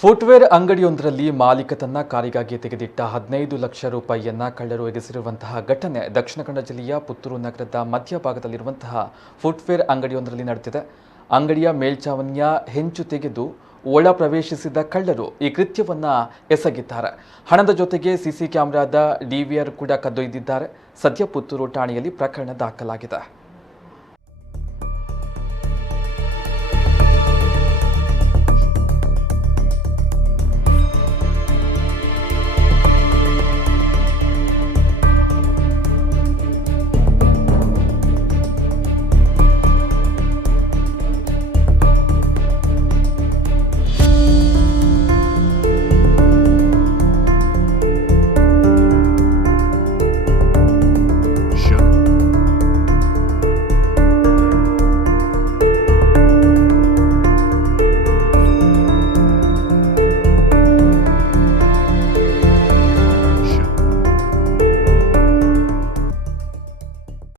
Footwear ಅಂಗಡಿಯೊಂದರಲ್ಲಿ ಮಾಲೀಕ ತನ್ನ ಕಾರಿಗಾಗಿ ತೆಗೆದಿಟ್ಟ 15 ಲಕ್ಷ ರೂಪಾಯಿಯನ್ನ ಕಳ್ಳರು ಎಸೆದಿರುವಂತಹ ಘಟನೆ ದಕ್ಷಿಣ ಕನ್ನಡ ಜಿಲ್ಲೆಯ ಪುತ್ತೂರು ನಗರದ ಮಧ್ಯಭಾಗದಲ್ಲಿರುವಂತಹ ಫುಟ್ವೇರ್ ಅಂಗಡಿಯೊಂದರಲ್ಲಿ ನಡೆದಿದೆ. ಅಂಗಡಿಯ ಮೇಲ್ಛಾವಣಿಯ ಹೆಂಚು ತೆಗೆದು ಒಳ ಪ್ರವೇಶಿಸಿದ ಕಳ್ಳರು ಈ ಕೃತ್ಯವನ್ನ ಎಸಗಿದ್ದಾರೆ. ಹಣದ ಜೊತೆಗೆ ಸಿಸಿ ಕ್ಯಾಮೆರಾದ ಡಿವಿಆರ್ ಕೂಡ ಕದ್ದೊಯ್ದಿದ್ದಾರೆ. ಸದ್ಯ ಪುತ್ತೂರು ಠಾಣೆಯಲ್ಲಿ ಪ್ರಕರಣ ದಾಖಲಾಗಿದೆ.